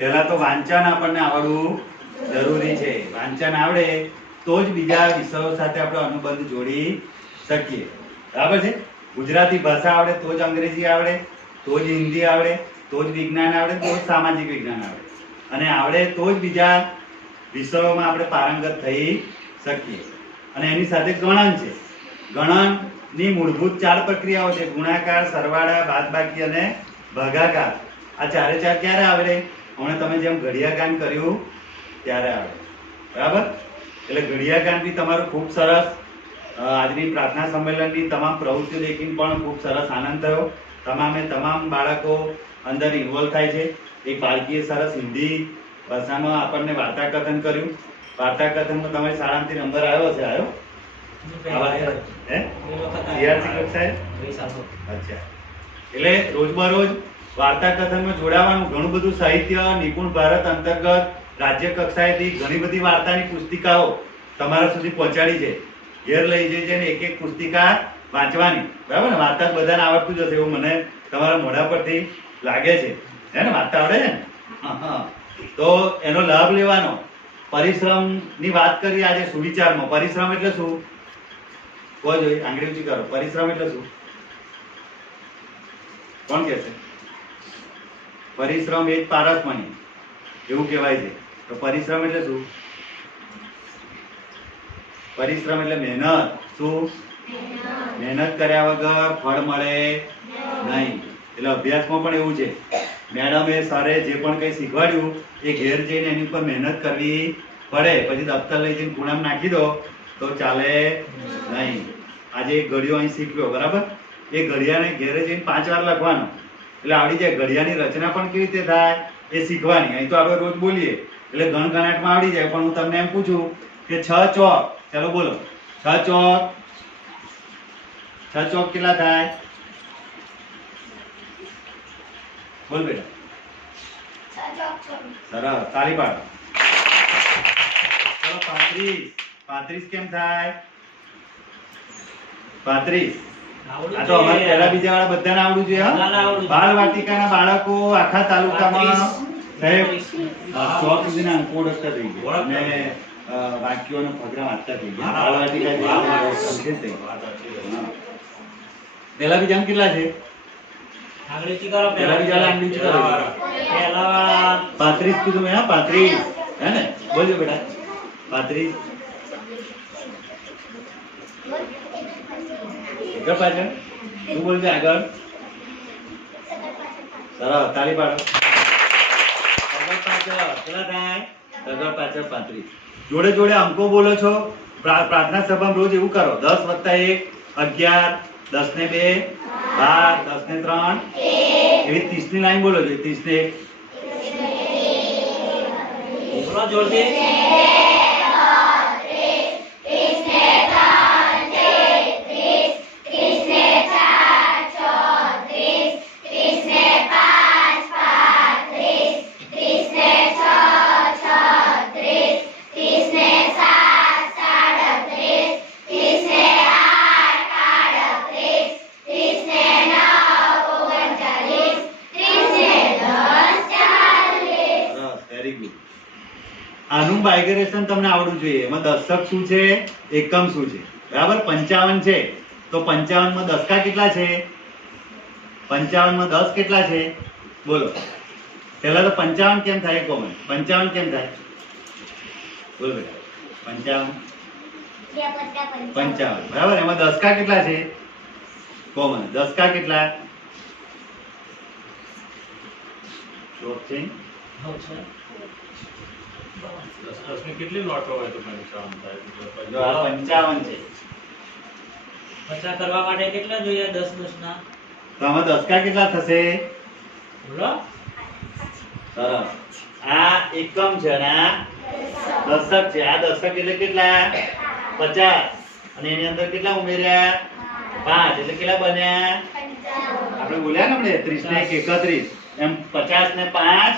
પહેલા તો વાંચન આપણને આવડવું જરૂરી છે. વાંચન આવડે તો જ બીજા વિષયો સાથે આપણે અનુબંધ જોડી શકીએ. બરાબર છે? ગુજરાતી ભાષા આવડે તો જ અંગ્રેજી આવડે, તો જ હિન્દી આવડે, તો જ વિજ્ઞાન આવડે, તો જ સામાજિક વિજ્ઞાન આવડે. અને આવડે તો જ બીજા વિષયોમાં આપણે પારંગત થઈ શકીએ. અને એની સાથે ગણન છે. ગણનની મૂળભૂત 4 પ્રક્રિયાઓ છે: ગુણાકાર, સરવાળા, બાદબાકી અને ભાગાકાર. આ ચારે ચાર ક્યારે આવડે? હમણાં તમે જેમ ઘડિયાગાન કર્યું ત્યારે આવડે. બરાબર? એટલે ઘડિયાગાન બી તમારું ખૂબ સરસ. આજની પ્રાર્થના સંમેલનની તમામ પ્રવૃત્તિઓ દેખીને પણ ખૂબ સરસ આનંદ થયો. તમામ બાળકો અંદર ઇન્વોલ્વ થાય છે. એક બાળકીએ સરસ હિન્દી ભાષામાં આપણને વાર્તા કથન કર્યું. વાર્તા કથનમાં તમારી શાળામાંથી નંબર આવ્યો છે? આવ્યો? અચ્છા. એટલે રોજબરોજ વાર્તા કથનમાં જોડાવાનું. ઘણું બધું સાહિત્ય નિપુણ ભારત અંતર્ગત રાજ્ય કક્ષાએથી ઘણી બધી વાર્તાની પુસ્તિકાઓ તમારા સુધી પહોંચાડી છે. ઘેર લઈ જઈ ને એક પુસ્તિકા વાંચવાની. બરાબર ને? વાર્તા બધાને આવડતું જ હશે એવું મને તમારા મોઢા પરથી લાગે છે. હે ને? વાર્તા આવડે છે ને? હા. તો એનો લાભ લેવાનો. પરિશ્રમની વાત કરી આજે સુવિચારમાં. પરિશ્રમ એટલે શું? કહો જોઈએ, આંગળી ઊંચી કરો. પરિશ્રમ એટલે શું? કોણ કહેશે? પરિશ્રમ એ જ પારસમણી એવું કહેવાય છે. તો પરિશ્રમ એટલે શું? પરિશ્રમ એટલે મહેનત. શું? મહેનત કર્યા વગર ફળ મળે નહીં. એટલે અભ્યાસમાં પણ એવું છે. મેડમે સરે જે પણ કંઈ શીખવાડ્યું એ ઘેર જઈને એની ઉપર મહેનત કરવી પડે. પછી દફતર લઈ જઈને ખૂણામાં નાખી દો તો ચાલે નહીં. આજે એક ઘડિયો અહીં શીખ્યો. બરાબર? એ ઘડિયાને ઘેરે જઈને 5 વાર લખવાનો એટલે આવડી જાય. ઘડિયાની રચના પણ કેવી રીતે થાય એ શીખવાની. અહીં તો આપણે રોજ બોલીએ એટલે ગણગણાટમાં આવડી જાય. પણ હું તમને એમ પૂછું કે 6 ચોક, ચાલો બોલો. 6 ચોક, 6 ચોક કેટલા થાય? બોલ બેટા. સરસ, તાળી પાડો. ચલો 35. 35 કેમ થાય? 35. આ તો અમારે પહેલા બીજા વાળા બધાને આવડું જોઈએ. બાળ વાટિકાના બાળકો આખા તાલુકામાં સાહેબ ચોક સુધીના અંકો ઓળખતા થઈ ગયા અને વાક્યોનો ફકરા વાંચતા થઈ ગયા. બાળ વાટિકા પહેલા બીજા કેટલા છે? 35 કીધું મેં. 35 હે ને? બોલજો બેટા. 35 પાછળ શું બોલશે? આગળ. સરસ, તાળી પાડો. કેટલા થાય? આગળ પાછળ 35. જોડે જોડે અંકો બોલો છો. પ્રાર્થના સભામાં રોજ એવું કરો. 10 + 1 11, 10 ને 2 12, 10 ને 3 એવી 30 ની લાઈન બોલો છો. 30 ને 1 બોલો જોડે. આનું બાયગ્રેશન તમને આવડવું જોઈએ. એમાં દશક શું છે, એકમ શું છે. બરાબર? 55 છે તો 55 માં દશકા કેટલા છે? 55 માં 10 કેટલા છે? બોલો. પહેલા તો 55 કેમ થાય? કોમન 55 કેમ થાય? બોલો બેટા. 55. બરાબર? એમાં દશકા કેટલા છે? કોમન. દશકા કેટલા? શોખ છે? કેટલી નોટો હોય તો 55 થાય? 55 છે. 50 કરવા માટે કેટલા જોઈએ? 10 ના. તો આમાં દશકા કેટલા થશે? બોલો. સરસ. આ એકમ છે અને આ દશક છે. આ દશક એટલે કેટલા? 50. અને એની અંદર કેટલા ઉમેર્યા? 5. એટલે કેટલા બન્યા? આપણે બોલ્યા ને આપણે 30 ને 31 એમ 50 ને 5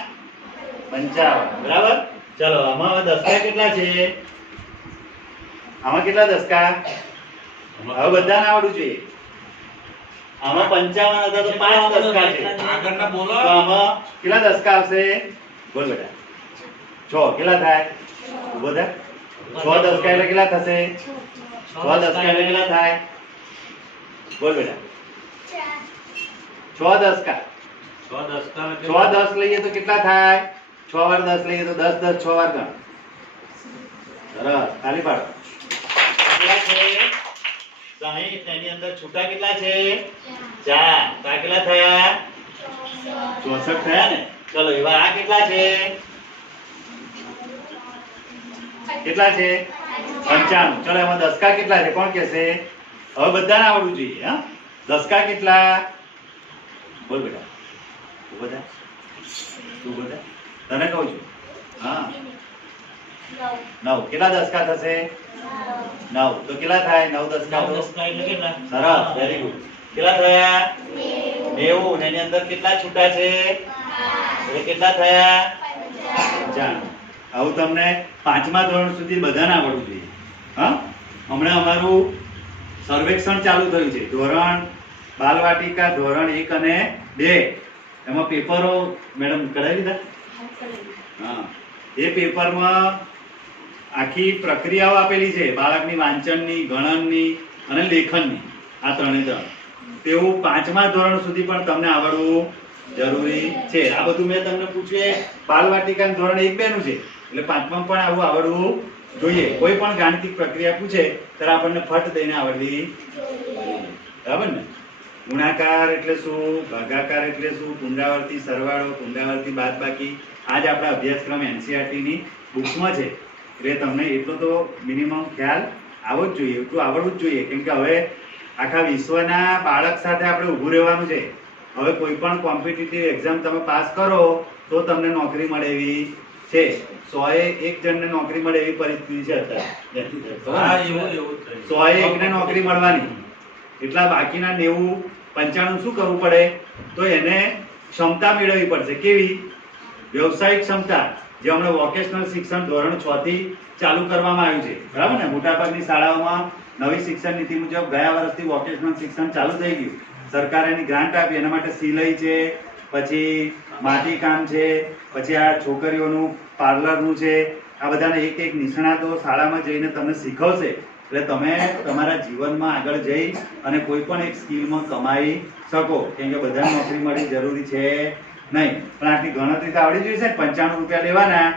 55. બરાબર? ચલો આમાં દશકા કેટલા છે? આમાં કેટલા દશકા? હવે બધાને આવડવું જોઈએ. આમાં 55 હતા તો 5 દશકા છે. આગળના બોલો. તો આમાં કેટલા દશકા આવશે? બોલ બેટા 6 કેટલા થાય ઉભો થા 6 10 એટલે કેટલા થશે 6 10 એટલે કેટલા થાય બોલ બેટા 6 10 6 10 લઈએ તો કેટલા થાય 6 વાર 10 લઈએ તો 10 10 6 વાર ગણ સરસ તાલી પાડો કેટલા છે 60 એની અંદર છૂટા કેટલા છે 4 તો આ કેટલા થયા 64 થયા ને ચલો એવા આ કેટલા છે કેટલા છે 95 ચલો એમાં દસકા કેટલા છે કોણ કહેશે હવે બધાને આવડવું જોઈએ હા દસકા કેટલા બોલ બેટા તું બધા તને કહું છું હા 9 કેટલા દસકા થશે 9 તો કેટલા થાય 9 દસકા તો દસકા એટલે કેટલા સરસ વેરી ગુડ કેટલા થયા 90 ને એની અંદર કેટલા છૂટા છે એટલે કેટલા થયા 95 આવું તમને 5મા ધોરણ સુધી બધાને આવડવું જોઈએ હા હમણાં અમારું સર્વેક્ષણ ચાલુ થયું છે ધોરણ બાલવાટિકા ધોરણ 1 અને 2 એમાં પેપરો મેડમ કરાવી દીધા હા એ પેપરમાં આખી પ્રક્રિયાઓ આપેલી છે બાળકની વાંચનની ગણનની અને લેખનની આ ત્રણે ત્રણ તેવું 5મા ધોરણ સુધી પણ તમને આવડવું જરૂરી છે આ બધું મેં તમને પૂછ્યું એ બાલવાટિકાનું ધોરણ 1 2 નું છે એટલે 5માં પણ આવું આવડવું જોઈએ કોઈ પણ ગાણિતિક પ્રક્રિયા પૂછે ત્યારે આપણને ફટ દઈને આવડવી બરાબર ને ગુણાકાર એટલે શું ભાગાકાર એટલે શું પુનરાવર્તી સરવાળો પુનરાવર્તી બાદબાકી આજ આપણા અભ્યાસક્રમ NCERT ની બુક્સમાં છે એટલે તમને એટલો તો મિનિમમ ખ્યાલ આવવો જ જોઈએ એટલું આવડવું જ જોઈએ કેમ કે હવે આખા વિશ્વના બાળક સાથે આપણે ઊભું રહેવાનું છે હવે કોઈ પણ કોમ્પિટિટિવ એક્ઝામ તમે પાસ કરો તો તમને નોકરી મળે એવી છે 101 જણને નોકરી મળે એવી પરિસ્થિતિ છે અત્યારે 101 ને નોકરી મળવાની એટલા બાકીના 90 95 શું કરવું પડે તો એને ક્ષમતા મેળવવી પડશે કેવી વ્યવસાયિક ક્ષમતા જે હમણાં વોકેશનલ શિક્ષણ ધોરણ 6 થી ચાલુ કરવામાં આવ્યું છે બરાબર ને મોટાભાગની શાળાઓમાં નવી શિક્ષણ નીતિ મુજબ ગયા વર્ષથી વોકેશનલ શિક્ષણ ચાલુ થઈ ગયું સરકારે એની ગ્રાન્ટ આપી એના માટે સિલાઈ છે પછી માટીકામ છે પછી આ છોકરીઓનું પાર્લરનું છે આ બધાને એક એક નિષ્ણાતો શાળામાં જઈને તમને શીખવશે એટલે તમે તમારા જીવનમાં આગળ જઈ અને કોઈ પણ એક સ્કિલમાં કમાઈ શકો કેમ કે બધાને નોકરી મળી જરૂરી છે નહીં પણ આટલી ગણતરી તો આવડી જોઈએ છે 95 રૂપિયા લેવાના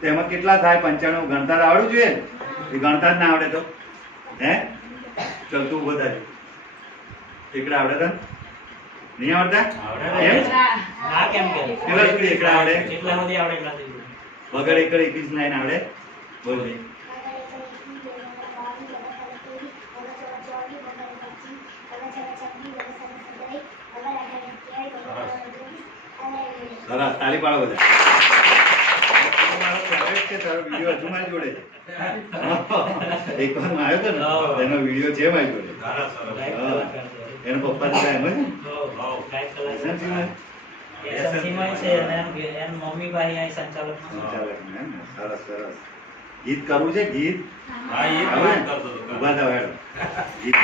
તો એમાં કેટલા થાય 95 ગણતા તો આવડવું જોઈએ ને એ ગણતા જ ના આવડે તો હે ચલ તું ઉભો થાય એકડા આવડે તને નહીં આવડતા કેમ ના કેમ કે કેટલા સુધી એકડા આવડે જેટલા સુધી આવડે એટલા સુધી વગર એકડ 21 લાઈન આવડે બોલ ભાઈ સરસ તાળી પાડો બધા મારો ફેવરેટ છે તારો વિડિયો હજુ મારી જોડે છે એકવાર માં આવ્યો તો ને એનો વિડિયો છે મારી જોડે એનો પપ્પા તો એમ જ સરસ સરસ ગીત કરવું છે ગીત ઉભા થવા ગીત